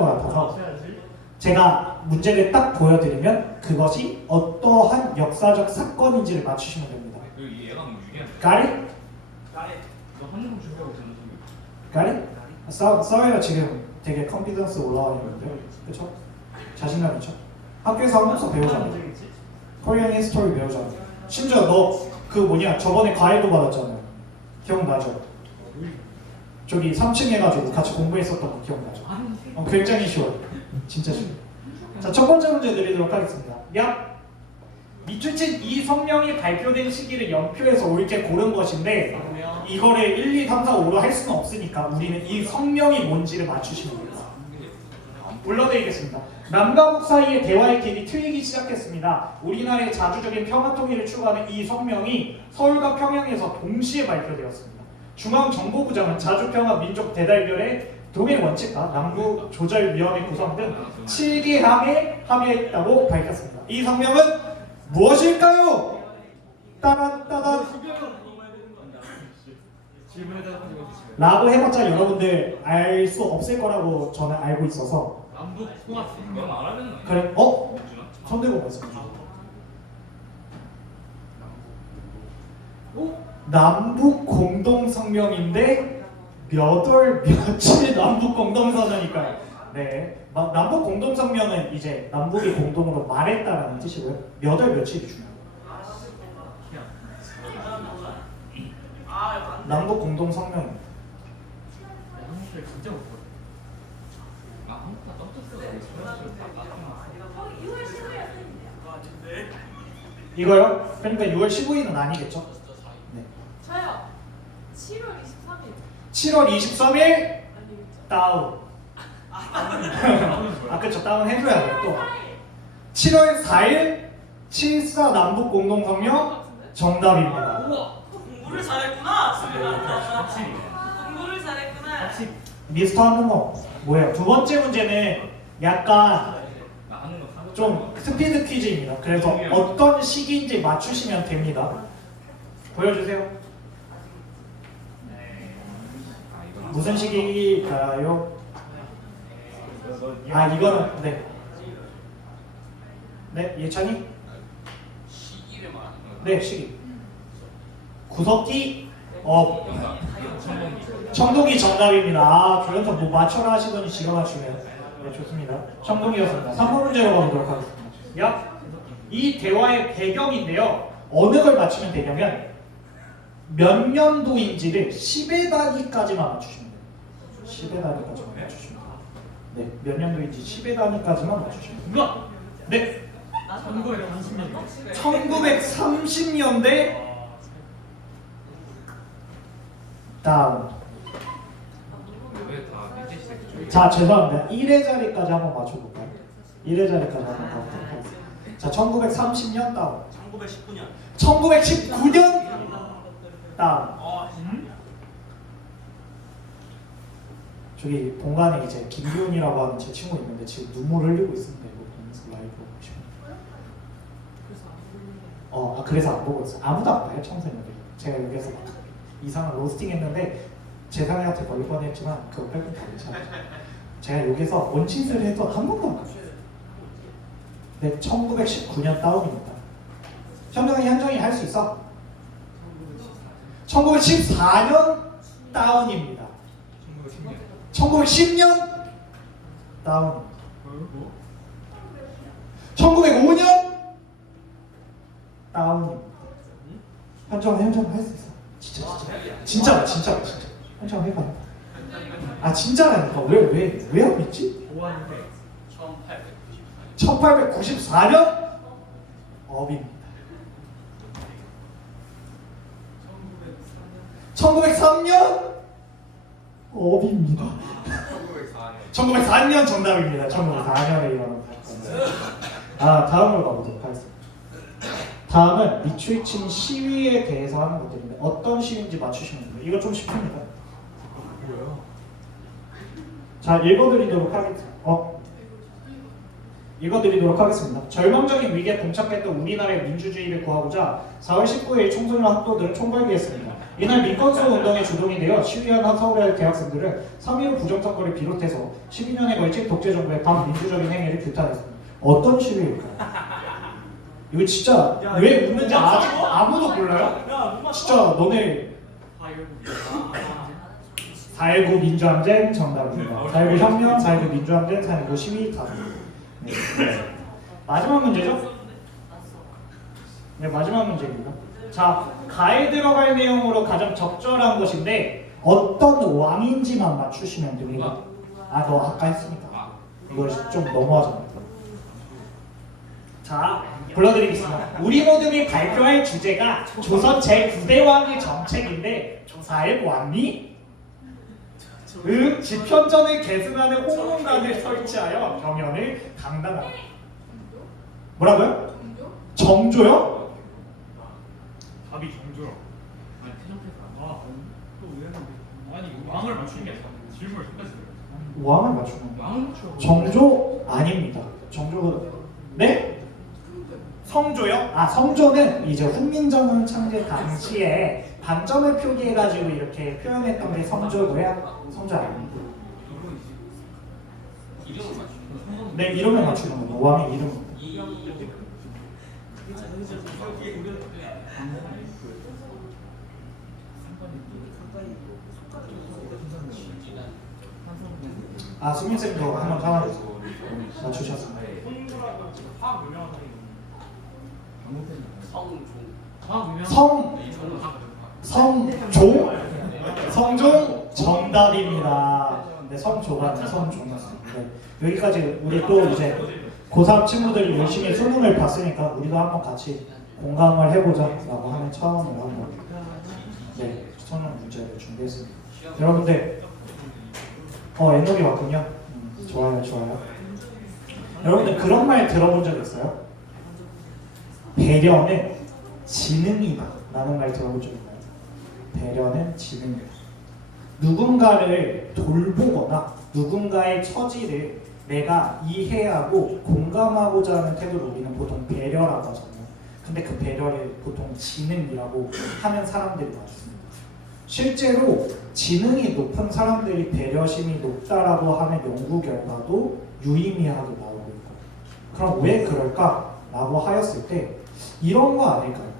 것 같아서 제가 문제를 딱 보여드리면 그것이 어떠한 역사적 사건인지를 맞추시면 됩니다. 얘가 너무 유리한데. Got it? 너 한국 준비하고 있는 Got it? 사회가 지금 되게 컨피던스 올라와 있는데, 그렇죠? 자신감 있죠? 학교에서 한국사 배우잖아. 코리안 히스토리 배우잖아. 심지어 너 그 뭐냐 저번에 과외도 받았잖아요. 기억나죠? 저기 3층 해가지고 같이 공부했었던 거 기억나죠? 굉장히 쉬워요. 진짜 쉬워요. 자, 첫 번째 문제 드리도록 하겠습니다. 약 미추친 이 성명이 발표된 시기를 연표해서 옳게 고른 것인데 이거를 1, 2, 3, 4, 5로 할 수는 없으니까 우리는 이 성명이 뭔지를 맞추시면 됩니다. 올려드리겠습니다. 남과 북 사이의 대화의 길이 트이기 시작했습니다. 우리나라의 자주적인 평화 통일을 추구하는 이 성명이 서울과 평양에서 동시에 발표되었습니다. 중앙정보부장은 자주평화 민족 대달별의 동일 원칙과 남북 조절위원회 구성 등 7개 항에 합의했다고 밝혔습니다. 이 성명은 무엇일까요? 따단 라고 해봤자 여러분들 알 수 없을 거라고 저는 알고 있어서 남북 통합. 그건 알아야 되는 거 아니야? 그래? 손 들고 말씀해주세요. 남북 공동성명인데 몇 월 며칠 남북 공동선언일까요? 네, 남북 공동성명은 이제 남북이 공동으로 말했다라는 뜻이고요. 몇 월 며칠이 중요해요. 남북 공동성명. 진짜 못 봐. 한국사 이거요? 그러니까 6월 15일은 아니겠죠? 네. 저요. 7월 23일. 7월 23일 다운. 그쵸, 다운 해줘야 돼요. 또 7월 4일 7.4 남북 공동성명 정답입니다. 공부를 잘했구나. 공부를 잘했구나. 미스터 하는 거 뭐예요? 두 번째 문제는 약간 좀 스피드 퀴즈입니다. 그래서 어떤 시기인지 맞추시면 됩니다. 보여주세요. 무슨 시기일까요? 이거는 네 예찬이? 시기를 말하는 거야. 네 시기. 구석기 청동기 정답입니다. 조연석 뭐 맞춰라 하시더니 지가 맞추네요. 네 좋습니다. 청동기였습니다. 3번 문제로 가보도록 하겠습니다. 이 대화의 배경인데요. 어느 걸 맞추면 되냐면 몇 년도인지를 10의 단위까지만 맞추시면 돼요. 10의 단위까지만 맞추시면 돼요. 네, 몇 년도인지 10의 단위까지만 맞추시면 됩니다. 네, 1930년대 다음. 자, 죄송합니다. 1의 자리까지 한번 맞춰볼까요? 1의 자리까지 한번 가보도록 하겠습니다. 자, 1930년 다음. 1919년 다음. 저기 본관에 이제 김기훈이라고 하는 제 친구 있는데 지금 눈물 흘리고 있습니다. 이거 보면서 라이브 보시면. 그래서 안 보고 있어요. 아무도 안 봐요, 청소년들이. 제가 여기서 막 이상한 로스팅 했는데 재상이한테 걸릴 뻔했지만 그거 빼고 다 괜찮아요. 제가 여기서 원친스를 해도 한 번도 안 봤어요. 네, 1919년 다운입니다. 현정이 할 수 있어? 1914년 다운입니다. 1910년 다운. 1905년 다운입니다. 현정 할 수 있어. 진짜. 현정 해봐요. 진짜라니까. 왜 안 믿지? 1894년 업입니다. 1903년 업입니다. 1904년 정답입니다. 1904년에 일어난 사건. 다음으로 가보도록 하겠습니다. 다음은 미추이친 시위에 대해서 하는 것들인데 어떤 시위인지 맞추시면 됩니다. 이거 좀 쉽습니다. 뭐예요? 자, 읽어드리도록 하겠습니다. 절망적인 위기에 봉착했던 우리나라의 민주주의를 구하고자 4월 19일 청소년 학도들은 총궐기했습니다. 이날 민권수호 운동의 주동인데요. 시위한 서울의 대학생들은 3.15 부정선거를 비롯해서 12년에 걸친 독재정부의 반민주적인 행위를 규탄했습니다. 어떤 시위일까요? 이거 진짜 야, 왜 이거 웃는지 누가 아직 써? 아무도 몰라요? 야, 누가 진짜 너네 4.19 민주항쟁 정답입니다. 4.19 혁명, 4.19 민주항쟁, 4.19 시위 다. 네. 마지막 문제죠? 네, 마지막 문제입니다. 자, 가에 들어갈 내용으로 가장 적절한 것인데 어떤 왕인지만 맞추시면 됩니다. 아, 너 아까 했으니까. 이거 좀 너무하잖아. 자, 불러드리겠습니다. 우리 모두가 발표할 주제가 조선 제9대 왕의 정책인데 조사해 보았니? 지편전을 계승하는 홍문관을 설치하여 경연을 강당하다. 뭐라고요? 정조요? 답이 정조요. 아니 태정태가 아또왜 했는데? 아니 왕을 맞추는 게 아니라 질문을 끝까지 들어요. 왕을 맞추는 거. 왕을 맞춰. 정조 아닙니다. 정조 네? 성조요? 아, 성조는 이제 훈민정음 창제 당시에 반점을 표기해가지고 이렇게 표현했던 게 성조고요. 성조 아닙니다. 이름을 맞추는 네, 이름을 맞추는 거예요. 왕의 이름. 아, 수민쌤도 한번 참아주세요. 맞추셨습니다. 화학 유명한 사람이 성종. 성종? 성종 정답입니다. 네, 성조가 아니라 성종이었습니다. 네, 여기까지 우리 또 이제 고3 친구들이 열심히 수능을 봤으니까 우리도 한번 같이 공감을 해보자라고 하는 차원으로 한번 네, 수능 문제를 준비했습니다. 여러분들 애녹이 왔군요. 좋아요, 좋아요. 여러분들 그런 말 들어본 적 있어요? 배려는 지능이다 라는 말 들어본 적 있나요? 배려는 지능이다. 누군가를 돌보거나 누군가의 처지를 내가 이해하고 공감하고자 하는 태도를 우리는 보통 배려라고 하잖아요. 근데 그 배려를 보통 지능이라고 하는 사람들이 많습니다. 실제로 지능이 높은 사람들이 배려심이 높다라고 하는 연구 결과도 유의미하게 나오고 있고, 그럼 왜 그럴까라고 하였을 때 이런 거 아닐까요?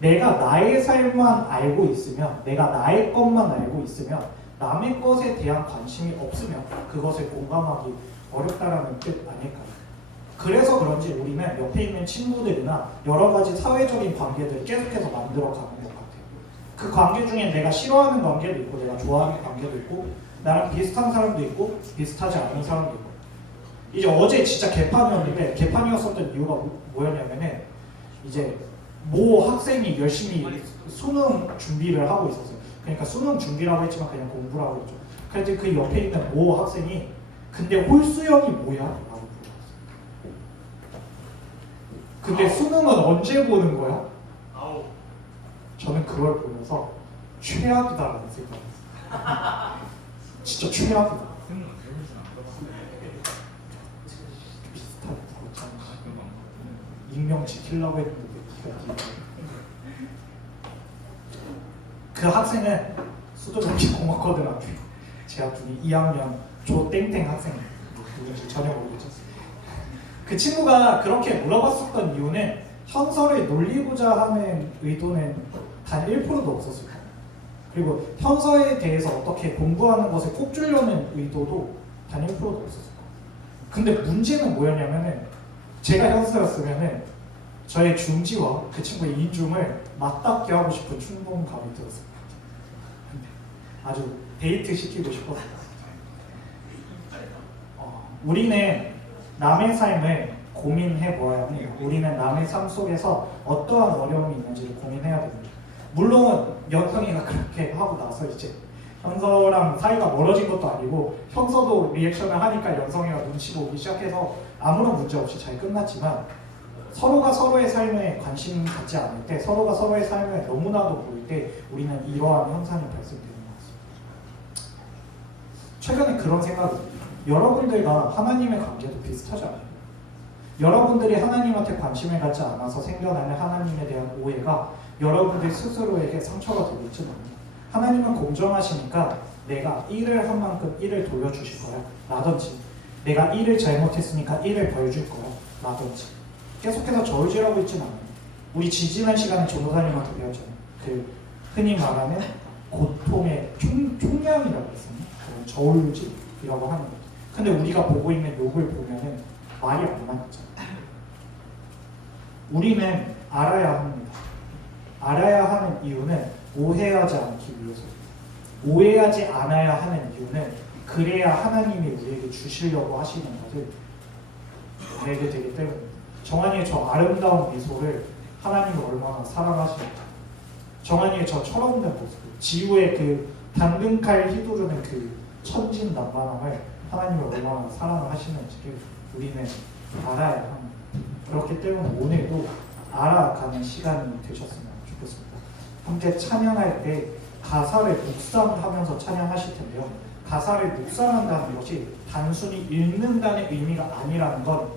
내가 나의 삶만 알고 있으면, 내가 나의 것만 알고 있으면 남의 것에 대한 관심이 없으면 그것을 공감하기 어렵다라는 뜻 아닐까요? 그래서 그런지 우리는 옆에 있는 친구들이나 여러 가지 사회적인 관계들을 계속해서 만들어가는 것 같아요. 그 관계 중에 내가 싫어하는 관계도 있고 내가 좋아하는 관계도 있고 나랑 비슷한 사람도 있고 비슷하지 않은 사람도 있고. 이제 어제 진짜 개판이었는데, 개판이었었던 이유가 뭐였냐면은 이제 모 학생이 열심히 수능 준비를 하고 있었어요. 그러니까 수능 준비라고 했지만 그냥 공부를 하고 있죠. 그래서 그 옆에 있는 모 학생이 근데 홀수형이 뭐야? 라고 물어봤어요. 근데 수능은 언제 보는 거야? 저는 그걸 보면서 최악이다라는 생각을 했어요. 진짜 최악이다. 비슷하게 그렇잖아. 익명 지키려고 했는데 그 학생은 수도전기 공학고등학교 재학 중인 2학년 조땡땡 학생, 누군지 전혀 모르겠죠. 그 친구가 그렇게 물어봤었던 이유는 현서를 놀리고자 하는 의도는 단 1%도 없었을 거예요. 그리고 현서에 대해서 어떻게 공부하는 것을 꼭 주려는 의도도 단 1%도 없었을 거예요. 근데 문제는 뭐였냐면은 제가 현서였으면은 저의 중지와 그 친구의 인중을 맞닿게 하고 싶은 충동감이 들었을 거예요. 아주 데이트 시키고 싶었어요. 우리는 남의 삶을 고민해 보아야 합니다. 우리는 남의 삶 속에서 어떠한 어려움이 있는지를 고민해야 됩니다. 물론 연성이가 그렇게 하고 나서 이제 현서랑 사이가 멀어진 것도 아니고 현서도 리액션을 하니까 연성이가 눈치 보기 시작해서 아무런 문제 없이 잘 끝났지만 서로가 서로의 삶에 관심 갖지 않을 때, 서로가 서로의 삶을 너무나도 보일 때 우리는 이러한 현상이 발생되는 것 같습니다. 최근에 그런 생각이 듭니다. 여러분들과 하나님의 관계도 비슷하지 않아요? 여러분들이 하나님한테 관심을 갖지 않아서 생겨나는 하나님에 대한 오해가 여러분들 스스로에게 상처가 되고 있지는 않아요. 하나님은 공정하시니까 내가 일을 한 만큼 일을 돌려주실 거야 라든지 내가 일을 잘못했으니까 일을 벌 줄 거야 라든지 계속해서 저울질하고 있진 않아요. 우리 지지난 시간에 전도사님한테 배웠잖아요. 그 흔히 말하는 고통의 총량이라고 했었나? 그런 저울질이라고 하는 거죠. 근데 우리가 보고 있는 욥을 보면은 말이 안 맞잖아요. 우리는 알아야 합니다. 알아야 하는 이유는 오해하지 않기 위해서. 오해하지 않아야 하는 이유는 그래야 하나님이 우리에게 주시려고 하시는 것을 알게 되기 때문입니다. 정한이의 저 아름다운 미소를 하나님이 얼마나 사랑하시는가. 정한이의 저 철없는 모습, 지우의 그 당근칼 휘두르는 그 천진난만함을 하나님이 얼마나 사랑하시는지를 우리는 알아야 합니다. 그렇기 때문에 오늘도 알아가는 시간이 되셨으면 좋겠습니다. 함께 찬양할 때 가사를 묵상하면서 찬양하실 텐데요. 가사를 묵상한다는 것이 단순히 읽는다는 의미가 아니라는 건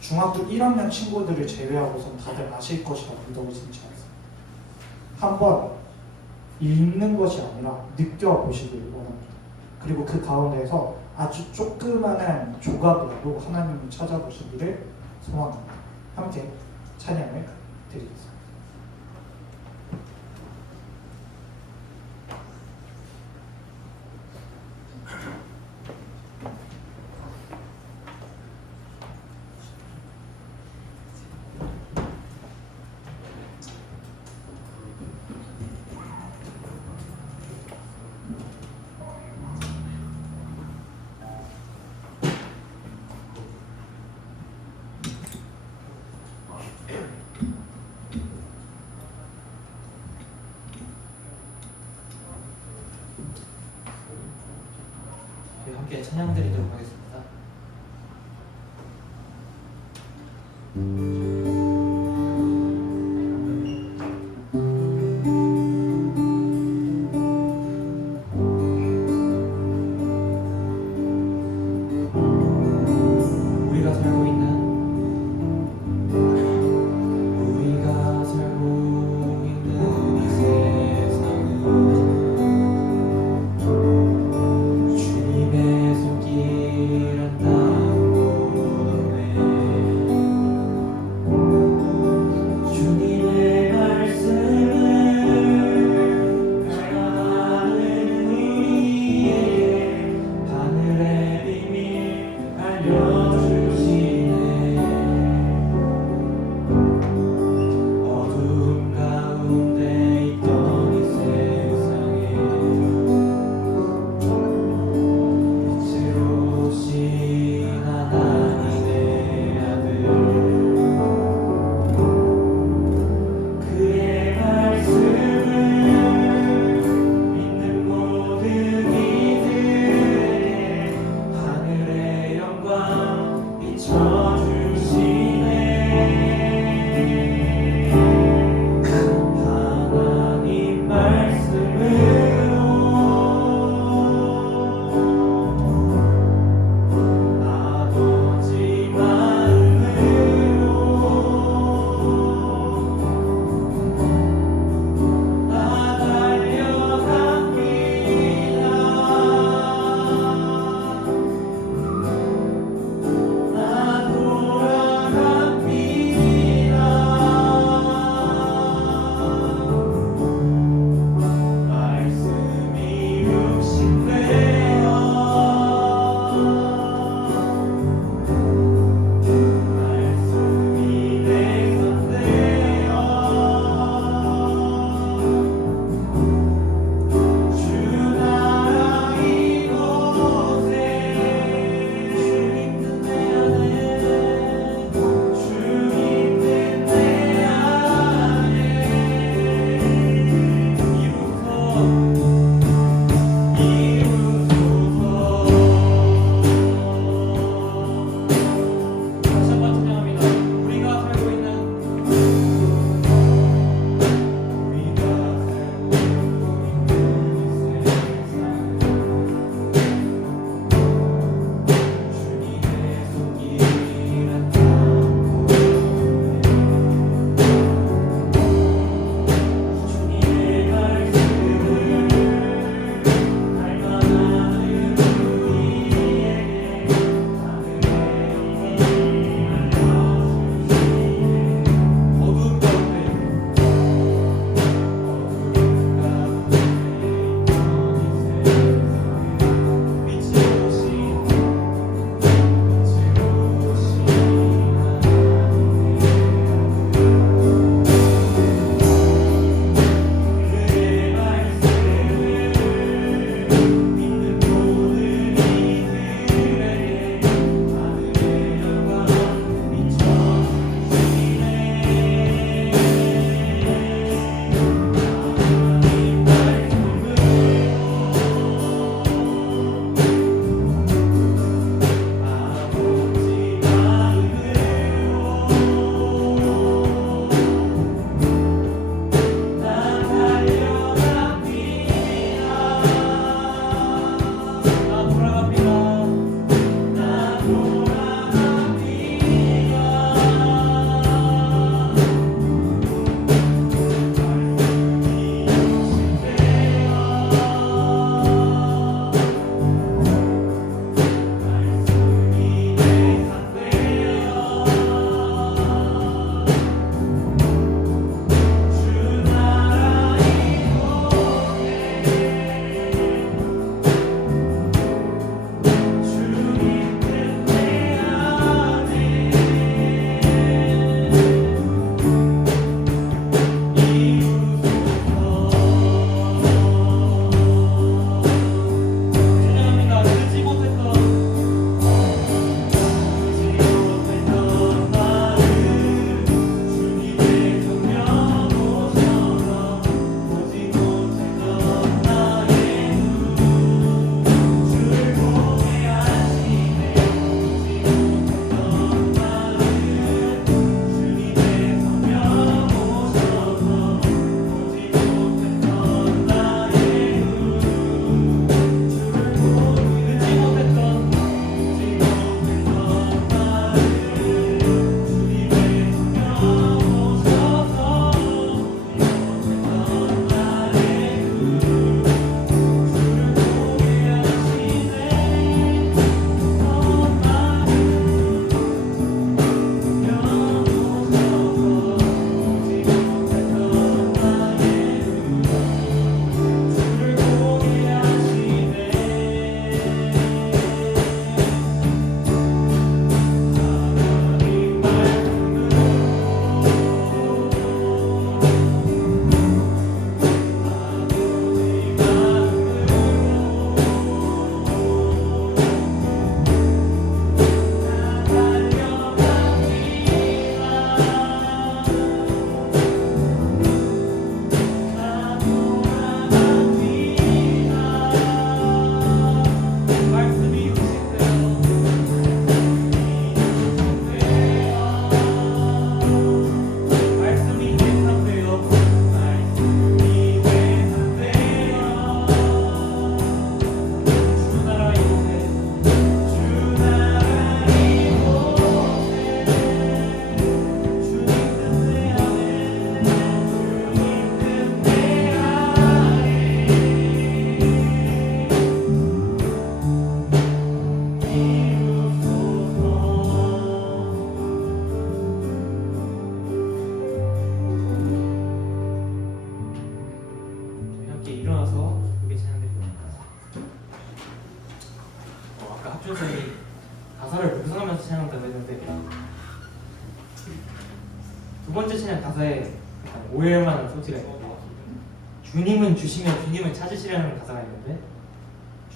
중학교 1학년 친구들을 제외하고선 다들 아실 것이라 믿어지지 않습니다. 한번 읽는 것이 아니라 느껴보시길 원합니다. 그리고 그 가운데서 아주 조그만한 조각이라도 하나님을 찾아보시기를 소망합니다. 함께 찬양을 드리겠습니다. 함께 찬양 드리도록 하겠습니다. 우리가 살고 있는 이 세상은 주님의 손길 묵상하면서 찬양한다고 했는데 두 번째 찬양 가사에 약간 오해할 만한 소지가 있는데 주님은 주시면 주님은 찾으시라는 가사가 있는데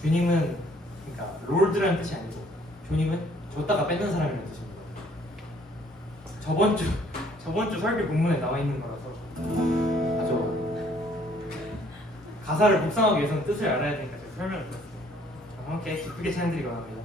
주님은 그러니까 롤드라는 뜻이 아니고 주님은 줬다가 뺏는 사람이라는 뜻입니다. 저번 주 설교 본문에 나와 있는 거라서 아주 가사를 묵상하기 위해서는 뜻을 알아야 되니까 제가 설명을 드렸어요. 함께 기쁘게 찬양드리기 원합니다.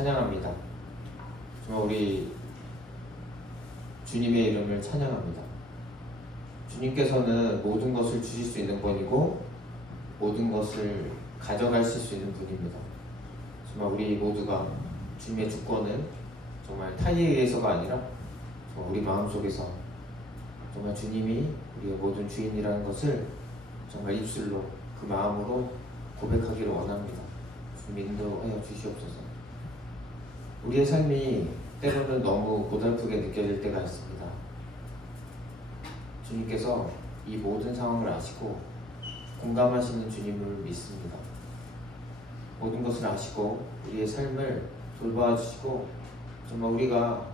찬양합니다. 정말 우리 주님의 이름을 찬양합니다. 주님께서는 모든 것을 주실 수 있는 분이고 모든 것을 가져가실 수 있는 분입니다. 정말 우리 모두가 주님의 주권은 정말 타의에 의해서가 아니라 정말 우리 마음속에서 정말 주님이 우리의 모든 주인이라는 것을 정말 입술로 그 마음으로 고백하기를 원합니다. 주님 인도하여 주시옵소서. 우리의 삶이 때로는 너무 고달프게 느껴질 때가 있습니다. 주님께서 이 모든 상황을 아시고 공감하시는 주님을 믿습니다. 모든 것을 아시고 우리의 삶을 돌봐 주시고 정말 우리가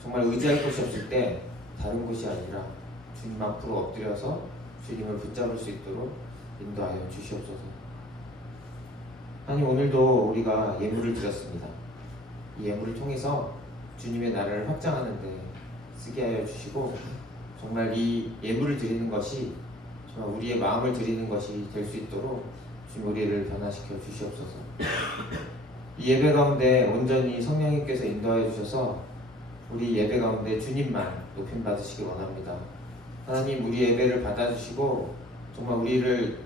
정말 의지할 곳이 없을 때 다른 곳이 아니라 주님 앞으로 엎드려서 주님을 붙잡을 수 있도록 인도하여 주시옵소서. 하나님, 오늘도 우리가 예물을 드렸습니다. 이 예물을 통해서 주님의 나라를 확장하는 데 쓰게 하여 주시고 정말 이 예물을 드리는 것이 정말 우리의 마음을 드리는 것이 될 수 있도록 주님 우리를 변화시켜 주시옵소서. 이 예배 가운데 온전히 성령님께서 인도하여 주셔서 우리 예배 가운데 주님만 높임 받으시기 원합니다. 하나님, 우리 예배를 받아주시고 정말 우리를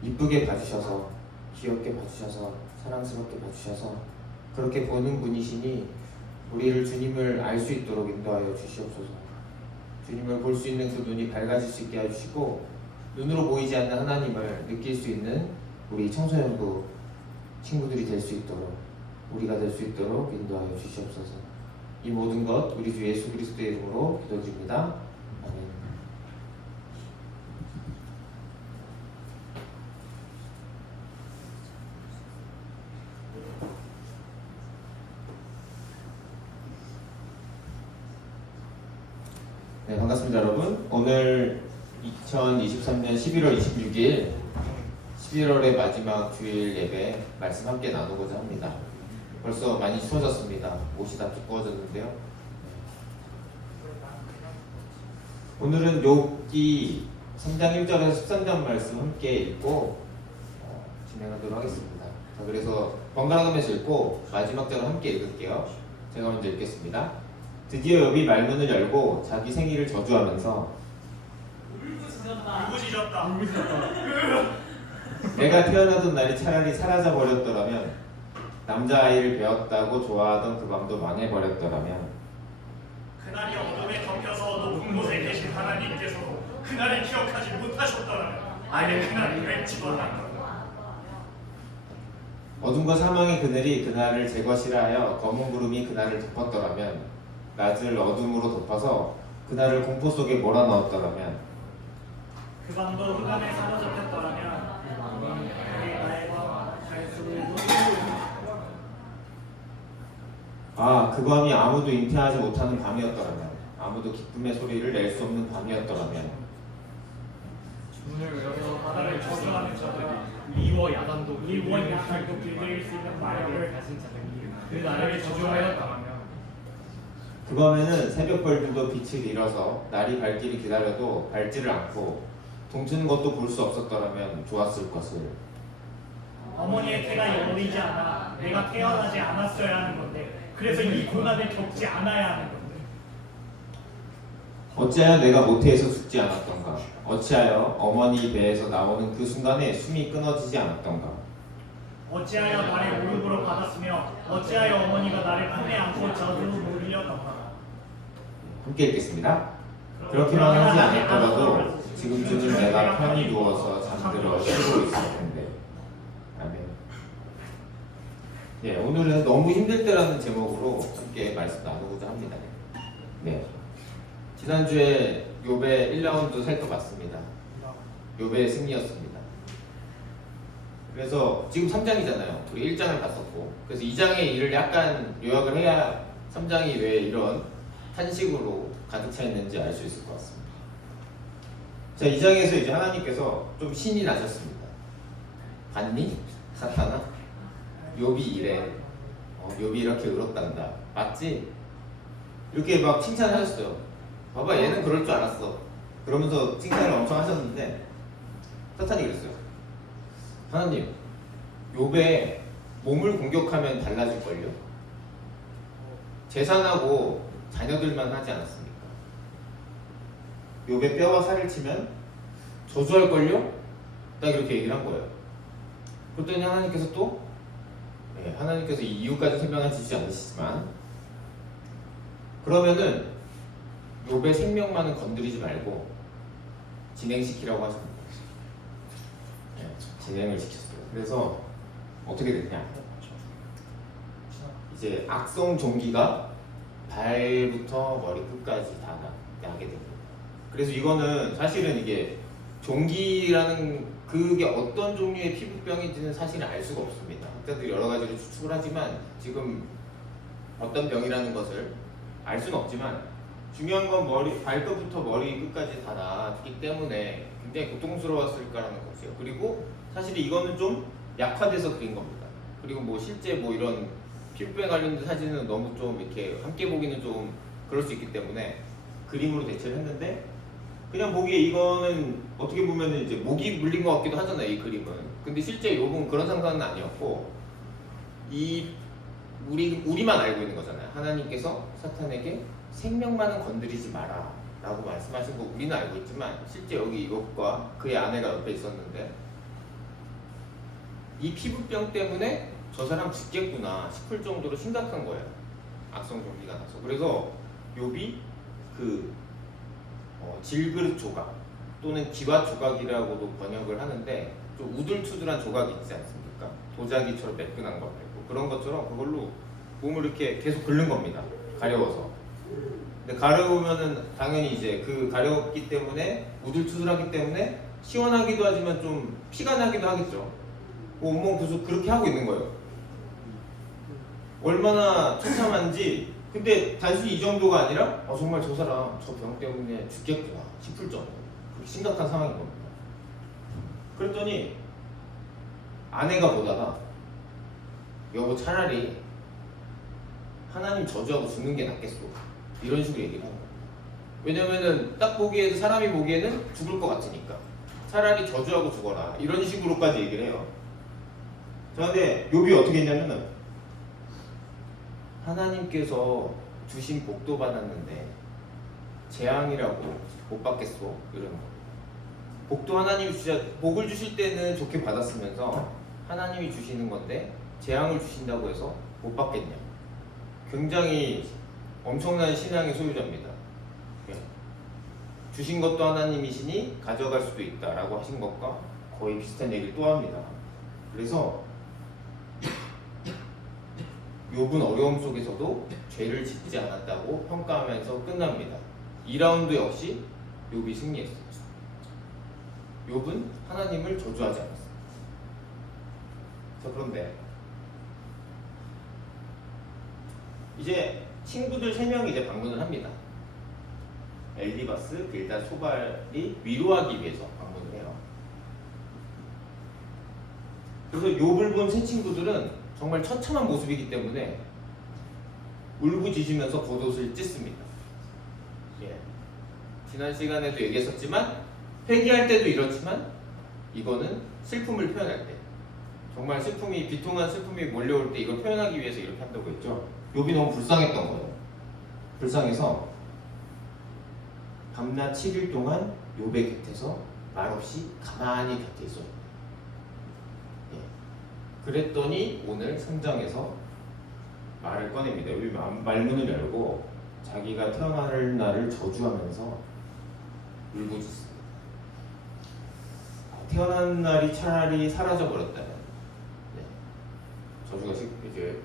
이쁘게 봐주셔서 귀엽게 봐주셔서 사랑스럽게 봐주셔서 그렇게 보는 분이시니 우리를 주님을 알 수 있도록 인도하여 주시옵소서. 주님을 볼 수 있는 그 눈이 밝아질 수 있게 해주시고 눈으로 보이지 않는 하나님을 느낄 수 있는 우리 청소년부 친구들이 될 수 있도록 우리가 될 수 있도록 인도하여 주시옵소서. 이 모든 것 우리 주 예수 그리스도의 이름으로 기도드립니다. 아멘. 네, 반갑습니다 여러분. 오늘 2023년 11월 26일 11월의 마지막 주일 예배 말씀 함께 나누고자 합니다. 벌써 많이 추워졌습니다. 옷이 다 두꺼워졌는데요. 오늘은 욥기 3장 1절에서 13절 말씀 함께 읽고 진행하도록 하겠습니다. 자, 그래서 번갈아가면서 읽고 마지막 절을 함께 읽을게요. 제가 먼저 읽겠습니다. 드디어 욥이 말문을 열고 자기 생일을 저주하면서 울부짖었다. 내가 태어나던 날이 차라리 사라져 버렸더라면, 남자아이를 배웠다고 좋아하던 그 밤도 망해버렸더라면, 그날이 어둠에 덮여서 높은 곳에 계신 하나님께서도 그날을 기억하지 못하셨더라면 아예 그날이 왠지도 않았다. 어둠과 사망의 그늘이 그날을 제 것이라 하여 검은 구름이 그날을 덮었더라면, 낮을 어둠으로 덮어서 그날을 공포 속에 몰아넣었더라면, 그 밤도 흑암에 사로잡혔더라면 우리 나의 밤갈 수를 그 밤이 아무도 잉태하지 못하는 밤이었더라면, 아무도 기쁨의 소리를 낼 수 없는 밤이었더라면, 문을 열어서 바다를 저주하는 자들이 미워 야단도 빌릴 수 있는 마력을 가진 자들이 그 나라를 저주하였다면, 그 밤에는 새벽별들도 빛을 잃어서 날이 밝기를 기다려도 밝지를 않고 동트는 것도 볼 수 없었더라면 좋았을 것을. 어머니의 태가 열리지 않아 내가 태어나지 않았어야 하는 건데 그래서 이 고난을 겪지 않아야 하는 건데 어찌하여 내가 모태에서 죽지 않았던가? 어찌하여 어머니 배에서 나오는 그 순간에 숨이 끊어지지 않았던가? 어찌하여 나를 무릎으로 받았으며 어찌하여 어머니가 나를 품에 안고 저주로 물렸던가. 함께 읽겠습니다. 그렇게만 하지 않았더라도 지금쯤은 내가 편히 누워서 잠들어 쉬고 있을 텐데. 아멘. 네, 오늘은 너무 힘들 때라는 제목으로 함께 말씀 나누고자 합니다. 네. 지난주에 욥의 1라운드 살펴봤습니다. 욥의 승리였습니다. 그래서 지금 3장이잖아요. 우리 1장을 봤었고, 그래서 2장의 일을 약간 요약을 해야 3장이 왜 이런 탄식으로 가득 차 있는지 알 수 있을 것 같습니다. 자, 2장에서 이제 하나님께서 좀 신이 나셨습니다. 봤니? 사탄아? 욥이 이래. 욥이 이렇게 울었단다. 맞지? 이렇게 막 칭찬하셨어요. 봐봐, 얘는 그럴 줄 알았어. 그러면서 칭찬을 엄청 하셨는데 사탄이 그랬어요. 하나님, 욥의 몸을 공격하면 달라질걸요? 재산하고 자녀들만 하지 않았습니까? 욥의 뼈와 살을 치면 저주할걸요? 딱 이렇게 얘기를 한 거예요. 그랬더니 하나님께서 또 하나님께서 이 이유까지 설명하시지 않으시지만 그러면은 욥의 생명만은 건드리지 말고 진행시키라고 하셨습니다. 진행을 시켰어요. 그래서 어떻게 됐냐? 이제 악성 종기가 발부터 머리 끝까지 다 나게 됩니다. 그래서 이거는 사실은 이게 종기라는 그게 어떤 종류의 피부병인지는 사실은 알 수가 없습니다. 학자들이 여러 가지로 추측을 하지만 지금 어떤 병이라는 것을 알 수는 없지만 중요한 건 발끝부터 머리 끝까지 다 나왔기 때문에 굉장히 고통스러웠을 거라는 거죠. 그리고 사실 이거는 좀 약화돼서 그린 겁니다. 그리고 뭐 실제 뭐 이런 피부병 관련된 사진은 너무 좀 이렇게 함께 보기는 좀 그럴 수 있기 때문에 그림으로 대체를 했는데 그냥 보기에 이거는 어떻게 보면 이제 목이 물린 것 같기도 하잖아요, 이 그림은. 근데 실제 욥은 그런 상황은 아니었고 우리만 알고 있는 거잖아요. 하나님께서 사탄에게 생명만은 건드리지 마라 라고 말씀하신 거 우리는 알고 있지만 실제 여기 욥과 그의 아내가 옆에 있었는데 이 피부병 때문에 저 사람 죽겠구나 싶을 정도로 심각한 거예요. 악성 종기가 나서. 그래서 욥이 그 질그릇 조각 또는 기와 조각이라고도 번역을 하는데 좀 우둘투둘한 조각이 있지 않습니까? 도자기처럼 매끈한 거 말고 그런 것처럼 그걸로 몸을 이렇게 계속 긁는 겁니다. 가려워서. 근데 가려우면은 당연히 이제 그 가렵기 때문에 우둘투둘하기 때문에 시원하기도 하지만 좀 피가 나기도 하겠죠. 온몸 계속 그렇게 하고 있는 거예요. 얼마나 처참한지. 근데 단순히 이 정도가 아니라 정말 저 사람 저 병 때문에 죽겠구나 싶을 정도 그렇게 심각한 상황인 겁니다. 그랬더니 아내가 보다가 여보 차라리 하나님 저주하고 죽는 게 낫겠어 이런 식으로 얘기를 하는 거예요. 왜냐면은 딱 보기에도 사람이 보기에는 죽을 것 같으니까 차라리 저주하고 죽어라 이런 식으로까지 얘기를 해요. 그런데 욥이 어떻게 했냐면은 하나님께서 주신 복도 받았는데 재앙이라고 못 받겠소 이러는 거예요. 복도 하나님이 복을 주실 때는 좋게 받았으면서 하나님이 주시는 건데 재앙을 주신다고 해서 못 받겠냐. 굉장히 엄청난 신앙의 소유자입니다. 주신 것도 하나님이시니 가져갈 수도 있다라고 하신 것과 거의 비슷한 얘기를 또 합니다. 그래서 욥은 어려움 속에서도 죄를 짓지 않았다고 평가하면서 끝납니다. 2라운드 역시 욥이 승리했어요. 욥은 하나님을 저주하지 않았어요. 자, 그런데 이제 친구들 3명이 이제 방문을 합니다. 엘리바스, 빌닷, 소발이 위로하기 위해서 방문을 해요. 그래서 욥을 본 세 친구들은 정말 처참한 모습이기 때문에 울부짖으면서 겉옷을 찢습니다. 지난 시간에도 얘기했었지만 회개할 때도 이렇지만 이거는 슬픔을 표현할 때 정말 슬픔이 비통한 슬픔이 몰려올 때 이걸 표현하기 위해서 이렇게 한다고 했죠. 욥이 너무 불쌍했던 거예요. 불쌍해서 밤낮 7일 동안 욥의 곁에서 말없이 가만히 곁에 있어요. 그랬더니 오늘 3장에서 말을 꺼냅니다. 여기 말문을 열고 자기가 태어날 날을 저주하면서 울부짖습니다. 태어난 날이 차라리 사라져 버렸다면 저주가 이제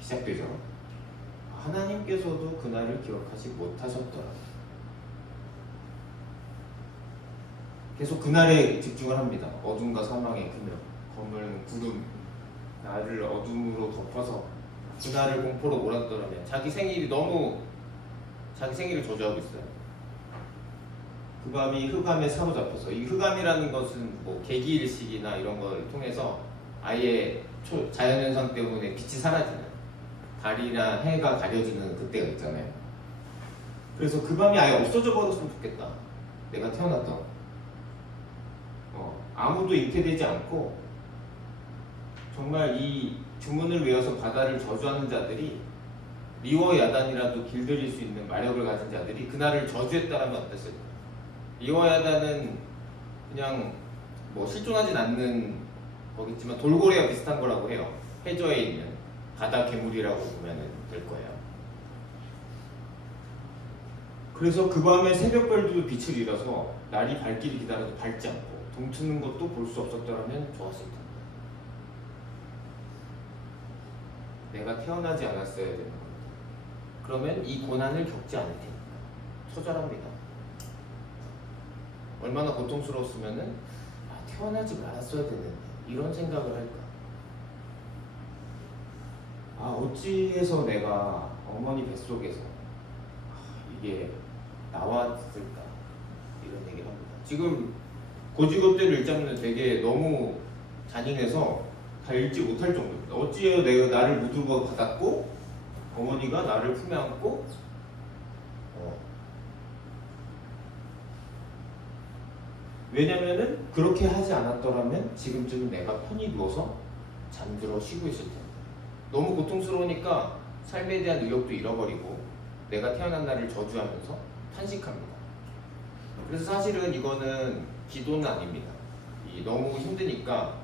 시작되죠. 하나님께서도 그날을 기억하지 못하셨더라. 계속 그날에 집중을 합니다. 어둠과 사망의 그늘, 검은 구름, 나를 어둠으로 덮어서 그날을 공포로 몰았더라면 자기 생일을 저주하고 있어요. 그 밤이 흑암에 사로잡혀서 이 흑암이라는 것은 뭐 개기일식이나 이런 걸 통해서 아예 자연현상 때문에 빛이 사라지는 달이나 해가 가려지는 그때가 있잖아요. 그래서 그 밤이 아예 없어져 버렸으면 좋겠다. 내가 태어났던 아무도 잉태되지 않고 정말 이 주문을 외워서 바다를 저주하는 자들이 리워 야단이라도 길들일 수 있는 마력을 가진 자들이 그날을 저주했다라면 어땠을까? 리워 야단은 그냥 뭐 실존하진 않는 거겠지만 돌고래와 비슷한 거라고 해요. 해저에 있는 바다 괴물이라고 보면 될 거예요. 그래서 그 밤에 새벽별도 빛을 잃어서 날이 밝기를 기다려도 밝지 않고 동트는 것도 볼 수 없었더라면 좋았을 텐데. 내가 태어나지 않았어야 되는 겁니다. 그러면 이 고난을 겪지 않을 테니까. 처절합니다. 얼마나 고통스러웠으면은 태어나지 말았어야 되는데 이런 생각을 할까? 어찌해서 내가 어머니 뱃속에서 이게 나왔을까? 이런 얘기를 합니다. 지금 고지고대를 읽자면 되게 너무 잔인해서 다 읽지 못할 정도입니다. 어찌해서 내가 나를 무두고 받았고 어머니가 나를 품에 안고 왜냐면은 그렇게 하지 않았더라면 지금쯤 내가 편히 누워서 잠들어 쉬고 있을 텐데. 너무 고통스러우니까 삶에 대한 의욕도 잃어버리고 내가 태어난 날을 저주하면서 탄식합니다. 그래서 사실은 이거는 기도는 아닙니다. 너무 힘드니까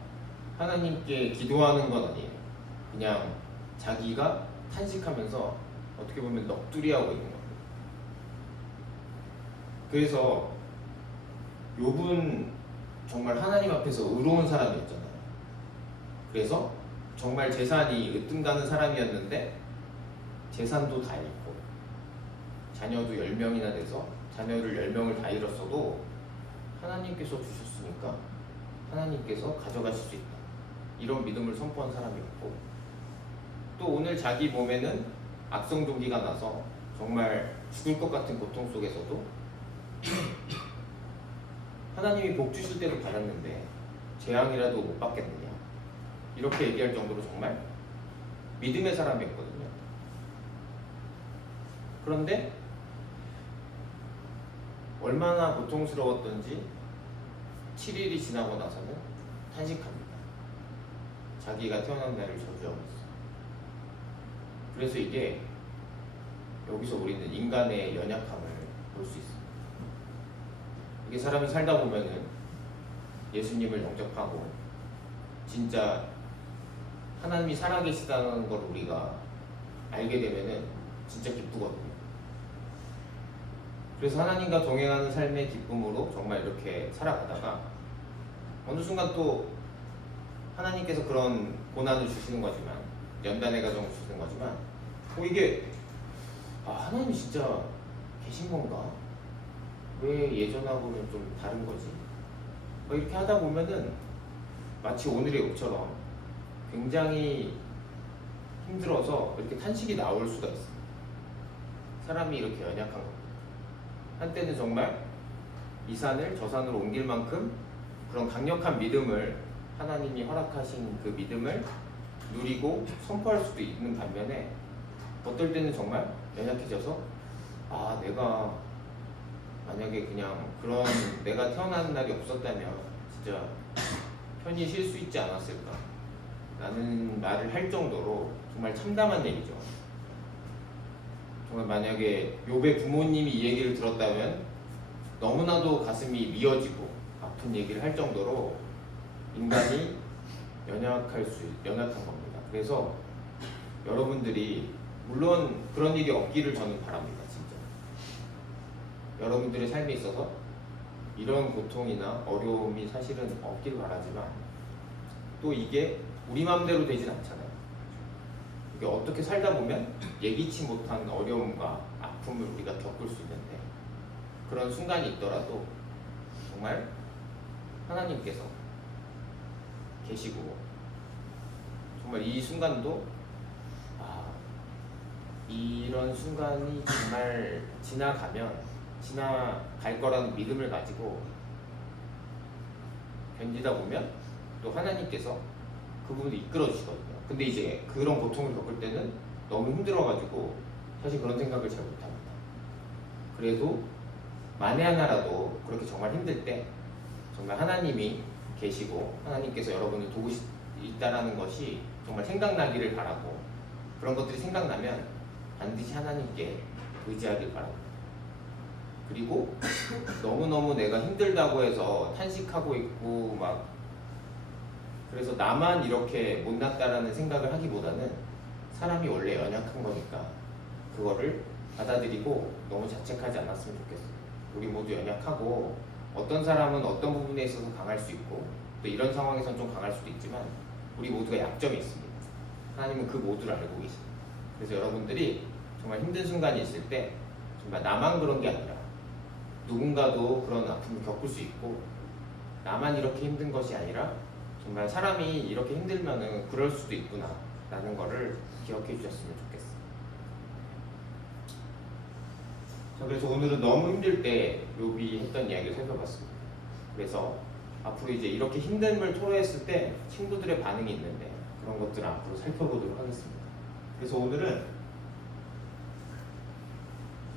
하나님께 기도하는 건 아니에요. 그냥 자기가 탄식하면서 어떻게 보면 넋두리하고 있는 겁니다. 그래서 욥은 정말 하나님 앞에서 의로운 사람이었잖아요. 그래서 정말 재산이 으뜸가는 사람이었는데 재산도 다 잃고 자녀도 10명이나 돼서 자녀를 10명을 다 잃었어도 하나님께서 주셨으니까 하나님께서 가져가실 수 있다. 이런 믿음을 선포한 사람이었고 또 오늘 자기 몸에는 악성 동기가 나서 정말 죽을 것 같은 고통 속에서도 하나님이 복 주실 때도 받았는데 재앙이라도 못 받겠느냐 이렇게 얘기할 정도로 정말 믿음의 사람이었거든요. 그런데 얼마나 고통스러웠던지 7일이 지나고 나서는 탄식합니다. 자기가 태어난 날을 저주하고 있어요. 그래서 이게 여기서 우리는 인간의 연약함을 볼 수 있습니다. 이게 사람이 살다 보면은 예수님을 영접하고 진짜 하나님이 살아계시다는 걸 우리가 알게 되면은 진짜 기쁘거든요. 그래서 하나님과 동행하는 삶의 기쁨으로 정말 이렇게 살아가다가 어느 순간 또 하나님께서 그런 고난을 주시는 거지만 연단의 과정을 주시는 거지만 이게 하나님이 진짜 계신 건가? 왜 예전하고는 좀 다른 거지? 이렇게 하다 보면은 마치 오늘의 옥처럼 굉장히 힘들어서 이렇게 탄식이 나올 수가 있어요. 사람이 이렇게 연약한 겁니다. 한때는 정말 이 산을 저 산으로 옮길 만큼 그런 강력한 믿음을 하나님이 허락하신 그 믿음을 누리고 선포할 수도 있는 반면에 어떨 때는 정말 연약해져서 내가 만약에 그냥 그런 내가 태어나는 날이 없었다면 진짜 편히 쉴 수 있지 않았을까 라는 말을 할 정도로 정말 참담한 얘기죠. 정말 만약에 욥의 부모님이 이 얘기를 들었다면 너무나도 가슴이 미어지고 아픈 얘기를 할 정도로 인간이 연약한 겁니다. 그래서 여러분들이 물론 그런 일이 없기를 저는 바랍니다. 진짜 여러분들의 삶에 있어서 이런 고통이나 어려움이 사실은 없기를 바라지만 또 이게 우리 마음대로 되진 않잖아요. 이게 어떻게 살다 보면 예기치 못한 어려움과 아픔을 우리가 겪을 수 있는데 그런 순간이 있더라도 정말 하나님께서 계시고 정말 이 순간도 이런 순간이 정말 지나갈 거라는 믿음을 가지고 견디다 보면 또 하나님께서 그 부분을 이끌어 주시거든요. 근데 이제 그런 고통을 겪을 때는 너무 힘들어가지고 사실 그런 생각을 잘 못합니다. 그래도 만에 하나라도 그렇게 정말 힘들 때 정말 하나님이 계시고 하나님께서 여러분을 있다라는 것이 정말 생각나기를 바라고, 그런 것들이 생각나면 반드시 하나님께 의지하길 바랍니다. 그리고 너무너무 내가 힘들다고 해서 탄식하고 있고 막 그래서 나만 이렇게 못났다라는 생각을 하기보다는 사람이 원래 연약한 거니까 그거를 받아들이고 너무 자책하지 않았으면 좋겠어요. 우리 모두 연약하고 어떤 사람은 어떤 부분에 있어서 강할 수 있고 또 이런 상황에선 좀 강할 수도 있지만 우리 모두가 약점이 있습니다. 하나님은 그 모두를 알고 계십니다. 그래서 여러분들이 정말 힘든 순간이 있을 때 정말 나만 그런 게 아니라 누군가도 그런 아픔을 겪을 수 있고 나만 이렇게 힘든 것이 아니라 정말 사람이 이렇게 힘들면은 그럴 수도 있구나 라는 거를 기억해 주셨으면 좋겠어요. 자, 그래서 오늘은 너무 힘들 때 욥이 했던 이야기를 살펴봤습니다. 그래서 앞으로 이제 이렇게 힘듦을 토로했을 때 친구들의 반응이 있는데 그런 것들을 앞으로 살펴보도록 하겠습니다. 그래서 오늘은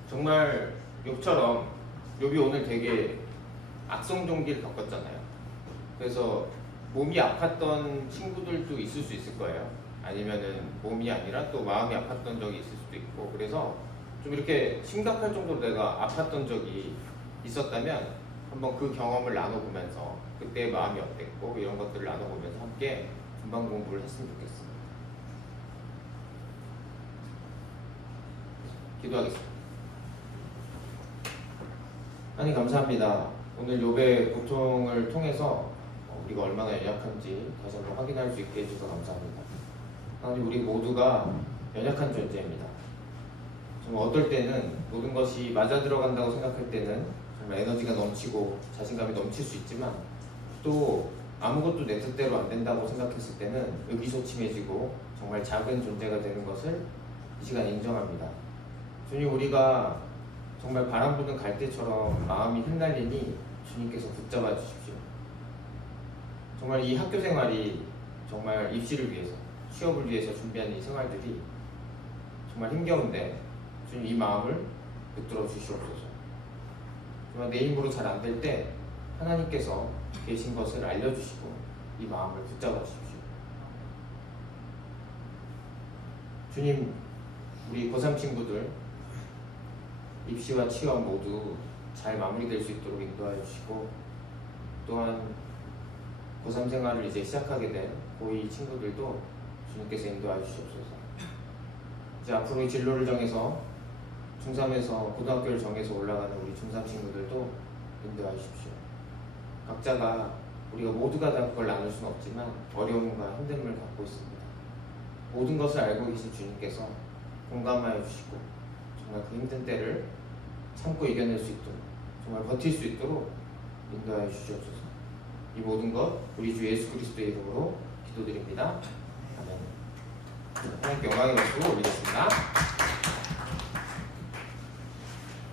정말 욥처럼 욥이 오늘 되게 악성종기를 겪었잖아요. 그래서 몸이 아팠던 친구들도 있을 수 있을 거예요. 아니면은 몸이 아니라 또 마음이 아팠던 적이 있을 수도 있고, 그래서 좀 이렇게 심각할 정도로 내가 아팠던 적이 있었다면 한번 그 경험을 나눠보면서 그때 마음이 어땠고 이런 것들을 나눠보면서 함께 금방 공부를 했으면 좋겠습니다. 기도하겠습니다. 하나님 감사합니다. 오늘 욥의 고통을 통해서 우리가 얼마나 연약한지 다시 한번 확인할 수 있게 해주셔서 감사합니다. 하나님, 우리 모두가 연약한 존재입니다. 정말 어떨 때는 모든 것이 맞아 들어간다고 생각할 때는 정말 에너지가 넘치고 자신감이 넘칠 수 있지만 또 아무것도 내 뜻대로 안 된다고 생각했을 때는 의기소침해지고 정말 작은 존재가 되는 것을 이 시간 인정합니다. 주님, 우리가 정말 바람 부는 갈대처럼 마음이 흩날리니 주님께서 붙잡아 주십시오. 정말 이 학교 생활이 정말 입시를 위해서, 취업을 위해서 준비하는 이 생활들이 정말 힘겨운데 주님 이 마음을 붙들어 주시옵소서. 정말 내 힘으로 잘 안 될 때 하나님께서 계신 것을 알려주시고 이 마음을 붙잡아 주십시오. 주님, 우리 고3 친구들 입시와 취업 모두 잘 마무리될 수 있도록 인도하여 주시고, 또한 고3 생활을 이제 시작하게 된 고2 친구들도 주님께서 인도하여 주시옵소서. 이제 앞으로 진로를 정해서 중3에서 고등학교를 정해서 올라가는 우리 중3 친구들도 인도하여 주십시오. 각자가 우리가 모두가 다 그걸 나눌 수는 없지만 어려움과 힘듦을 갖고 있습니다. 모든 것을 알고 계신 주님께서 공감하여 주시고 정말 그 힘든 때를 참고 이겨낼 수 있도록, 정말 버틸 수 있도록 인도하여 주시옵소서. 이 모든 것 우리 주 예수 그리스도의 이름으로 기도드립니다. 아멘. 하나님께 영광의 말씀을 올리겠습니다.